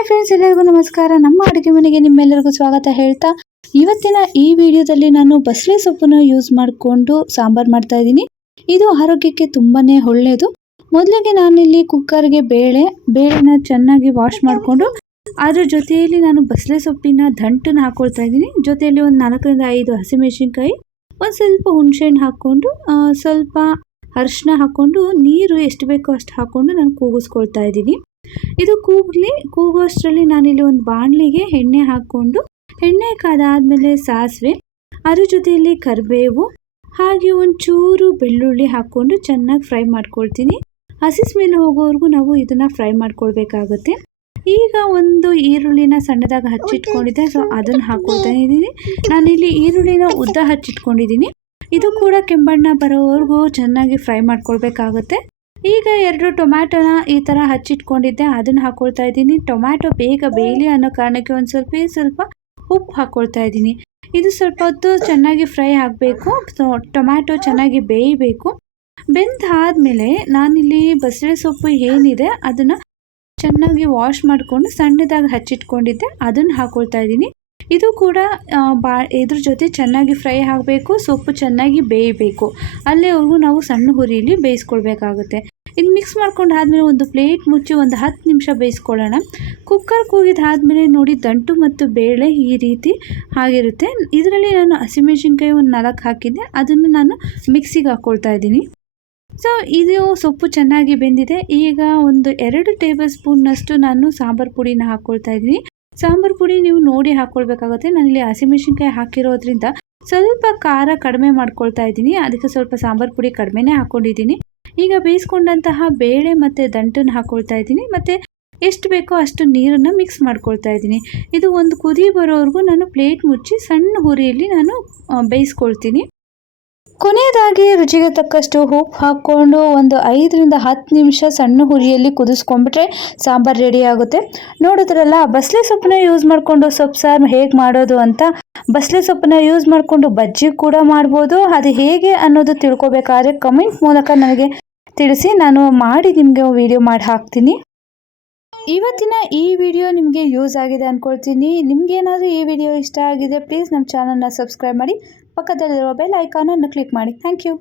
Hi friends, ಎಲ್ಲರಿಗೂ ನಮಸ್ಕಾರ. ನಮ್ಮ ಅಡುಗೆ ಮನೆಗೆ ನಿಮ್ಮೆಲ್ಲರಿಗೂ ಸ್ವಾಗತ ಹೇಳ್ತಾ ಇವತ್ತಿನ ಈ ವಿಡಿಯೋದಲ್ಲಿ ನಾನು ಬಸಳೆ ಸೊಪ್ಪನ್ನು ಯೂಸ್ ಮಾಡಿಕೊಂಡು ಸಾಂಬಾರು ಮಾಡ್ತಾ ಇದ್ದೀನಿ. ಇದು ಆರೋಗ್ಯಕ್ಕೆ ತುಂಬಾನೇ ಒಳ್ಳೆಯದು. ಮೊದಲಿಗೆ ನಾನಿಲ್ಲಿ ಕುಕ್ಕರ್ಗೆ ಬೇಳೆನ ಚೆನ್ನಾಗಿ ವಾಶ್ ಮಾಡಿಕೊಂಡು ಅದರ ಜೊತೆಯಲ್ಲಿ ನಾನು ಬಸಳೆ ಸೊಪ್ಪಿನ ದಂಟನ್ನು ಹಾಕೊಳ್ತಾ ಇದ್ದೀನಿ. ಜೊತೆಯಲ್ಲಿ ಒಂದು 4 ರಿಂದ 5 ಹಸಿಮೆಣಸಿನಕಾಯಿ, ಒಂದು ಸ್ವಲ್ಪ ಹುಣಸೆಹಣ್ಣು ಹಾಕ್ಕೊಂಡು ಸ್ವಲ್ಪ ಅರಿಶಿನ ಹಾಕ್ಕೊಂಡು ನೀರು ಎಷ್ಟು ಬೇಕೋ ಅಷ್ಟು ಹಾಕ್ಕೊಂಡು ನಾನು ಕೂಗಿಸ್ಕೊಳ್ತಾ ಇದ್ದೀನಿ. ಇದು ಕೂಗೋಷ್ಟರಲ್ಲಿ ನಾನಿಲ್ಲಿ ಒಂದು ಬಾಣಲಿಗೆ ಎಣ್ಣೆ ಹಾಕ್ಕೊಂಡು ಎಣ್ಣೆ ಕಾದಾದ್ಮೇಲೆ ಸಾಸಿವೆ, ಅದ್ರ ಜೊತೆಯಲ್ಲಿ ಕರಿಬೇವು ಹಾಗೆ ಒಂಚೂರು ಬೆಳ್ಳುಳ್ಳಿ ಹಾಕ್ಕೊಂಡು ಚೆನ್ನಾಗಿ ಫ್ರೈ ಮಾಡ್ಕೊಳ್ತೀನಿ. ಹಸಿ ಸ್ಮೆಲ್ ಹೋಗೋವರೆಗೂ ನಾವು ಇದನ್ನು ಫ್ರೈ ಮಾಡ್ಕೊಳ್ಬೇಕಾಗುತ್ತೆ. ಈಗ ಒಂದು ಈರುಳ್ಳಿನ ಸಣ್ಣದಾಗಿ ಹಚ್ಚಿಟ್ಕೊಂಡಿದ್ದೆ, ಸೊ ಅದನ್ನು ಹಾಕ್ಕೊಳ್ತಾ ಇದ್ದೀನಿ. ನಾನಿಲ್ಲಿ ಈರುಳ್ಳಿನ ಉದ್ದ ಹಚ್ಚಿಟ್ಕೊಂಡಿದ್ದೀನಿ. ಇದು ಕೂಡ ಕೆಂಬಣ್ಣ ಬರೋವರೆಗೂ ಚೆನ್ನಾಗಿ ಫ್ರೈ ಮಾಡ್ಕೊಳ್ಬೇಕಾಗುತ್ತೆ. ಈಗ 2 ಟೊಮ್ಯಾಟೋನ ಈ ಥರ ಹಚ್ಚಿಟ್ಕೊಂಡಿದ್ದೆ, ಅದನ್ನು ಹಾಕ್ಕೊಳ್ತಾ ಇದ್ದೀನಿ. ಟೊಮ್ಯಾಟೊ ಬೇಗ ಬೇಯಲಿ ಅನ್ನೋ ಕಾರಣಕ್ಕೆ ಒಂದು ಸ್ವಲ್ಪ ಉಪ್ಪು ಹಾಕ್ಕೊಳ್ತಾ ಇದ್ದೀನಿ. ಇದು ಸ್ವಲ್ಪ ಹೊತ್ತು ಚೆನ್ನಾಗಿ ಫ್ರೈ ಆಗಬೇಕು. ಟೊಮ್ಯಾಟೊ ಚೆನ್ನಾಗಿ ಬೇಯಬೇಕು. ಬೆಂದಾದಮೇಲೆ ನಾನಿಲ್ಲಿ ಬಸಳೆ ಸೊಪ್ಪು ಏನಿದೆ ಅದನ್ನು ಚೆನ್ನಾಗಿ ವಾಶ್ ಮಾಡಿಕೊಂಡು ಸಣ್ಣದಾಗಿ ಹಚ್ಚಿಟ್ಕೊಂಡಿದ್ದೆ, ಅದನ್ನು ಹಾಕ್ಕೊಳ್ತಾ ಇದ್ದೀನಿ. ಇದು ಕೂಡ ಇದ್ರ ಜೊತೆ ಚೆನ್ನಾಗಿ ಫ್ರೈ ಆಗಬೇಕು. ಸೊಪ್ಪು ಚೆನ್ನಾಗಿ ಬೇಯಬೇಕು. ಅಲ್ಲಿವರೆಗೂ ನಾವು ಸಣ್ಣ ಹುರಿಯಲ್ಲಿ ಬೇಯಿಸ್ಕೊಳ್ಬೇಕಾಗುತ್ತೆ. ಇದು ಮಿಕ್ಸ್ ಮಾಡ್ಕೊಂಡು ಆದಮೇಲೆ ಒಂದು ಪ್ಲೇಟ್ ಮುಚ್ಚಿ ಒಂದು 10 ನಿಮಿಷ ಬೇಯಿಸ್ಕೊಳ್ಳೋಣ. ಕುಕ್ಕರ್ ಕೂಗಿದಾದ್ಮೇಲೆ ನೋಡಿ, ದಂಟು ಮತ್ತು ಬೇಳೆ ಈ ರೀತಿ ಆಗಿರುತ್ತೆ. ಇದರಲ್ಲಿ ನಾನು ಹಸಿಮೆಣಸಿನ್ಕಾಯಿ ಒಂದು 4 ಹಾಕಿದ್ದೆ, ಅದನ್ನು ನಾನು ಮಿಕ್ಸಿಗೆ ಹಾಕ್ಕೊಳ್ತಾ ಇದ್ದೀನಿ. ಸೊ ಇದು ಸೊಪ್ಪು ಚೆನ್ನಾಗಿ ಬೆಂದಿದೆ. ಈಗ ಒಂದು 2 ಟೇಬಲ್ ಸ್ಪೂನ್ನಷ್ಟು ನಾನು ಸಾಂಬಾರು ಪುಡಿನ ಹಾಕ್ಕೊಳ್ತಾ ಇದ್ದೀನಿ. ಸಾಂಬಾರು ಪುಡಿ ನೀವು ನೋಡಿ ಹಾಕ್ಕೊಳ್ಬೇಕಾಗುತ್ತೆ. ನಾನಿಲ್ಲಿ ಹಸಿಮೆಣಸಿನ್ಕಾಯಿ ಹಾಕಿರೋದ್ರಿಂದ ಸ್ವಲ್ಪ ಖಾರ ಕಡಿಮೆ ಮಾಡ್ಕೊಳ್ತಾ ಇದ್ದೀನಿ. ಅದಕ್ಕೆ ಸ್ವಲ್ಪ ಸಾಂಬಾರು ಪುಡಿ ಕಡಿಮೆನೇ ಹಾಕ್ಕೊಂಡಿದ್ದೀನಿ. ಈಗ ಬೇಯಿಸ್ಕೊಂಡಂತಹ ಬೇಳೆ ಮತ್ತು ದಂಟನ್ನು ಹಾಕ್ಕೊಳ್ತಾ ಇದ್ದೀನಿ. ಮತ್ತು ಎಷ್ಟು ಬೇಕೋ ಅಷ್ಟು ನೀರನ್ನು ಮಿಕ್ಸ್ ಮಾಡ್ಕೊಳ್ತಾ ಇದ್ದೀನಿ. ಇದು ಒಂದು ಕುದಿ ಬರೋವರೆಗೂ ನಾನು ಪ್ಲೇಟ್ ಮುಚ್ಚಿ ಸಣ್ಣ ಹುರಿಯಲ್ಲಿ ನಾನು ಬೇಯಿಸ್ಕೊಳ್ತೀನಿ. ಕೊನೆಯದಾಗಿ ರುಚಿಗೆ ತಕ್ಕಷ್ಟು ಉಪ್ಪು ಹಾಕ್ಕೊಂಡು ಒಂದು 5 ರಿಂದ 10 ನಿಮಿಷ ಸಣ್ಣ ಹುರಿಯಲ್ಲಿ ಕುದಿಸ್ಕೊಂಡ್ಬಿಟ್ರೆ ಸಾಂಬಾರು ರೆಡಿ ಆಗುತ್ತೆ. ನೋಡಿದ್ರಲ್ಲ, ಬಸಳೆ ಸೊಪ್ಪನ್ನ ಯೂಸ್ ಮಾಡಿಕೊಂಡು ಸೊಪ್ಪು ಸಾರು ಹೇಗೆ ಮಾಡೋದು ಅಂತ. ಬಸಳೆ ಸೊಪ್ಪನ್ನ ಯೂಸ್ ಮಾಡಿಕೊಂಡು ಬಜ್ಜಿ ಕೂಡ ಮಾಡ್ಬೋದು. ಅದು ಹೇಗೆ ಅನ್ನೋದು ತಿಳ್ಕೊಬೇಕಾದ್ರೆ ಕಮೆಂಟ್ ಮೂಲಕ ನನಗೆ ತಿಳಿಸಿ, ನಾನು ಮಾಡಿ ನಿಮಗೆ ವಿಡಿಯೋ ಮಾಡಿ ಹಾಕ್ತೀನಿ. ಇವತ್ತಿನ ಈ ವಿಡಿಯೋ ನಿಮಗೆ ಯೂಸ್ ಆಗಿದೆ ಅಂದ್ಕೊಳ್ತೀನಿ. ನಿಮಗೇನಾದರೂ ಈ ವಿಡಿಯೋ ಇಷ್ಟ ಆಗಿದೆ, ಪ್ಲೀಸ್ ನಮ್ಮ ಚಾನಲ್ನ ಸಬ್ಸ್ಕ್ರೈಬ್ ಮಾಡಿ, ಪಕ್ಕದಲ್ಲಿರೋ ಬೆಲ್ ಐಕಾನನ್ನು ಕ್ಲಿಕ್ ಮಾಡಿ. Thank you.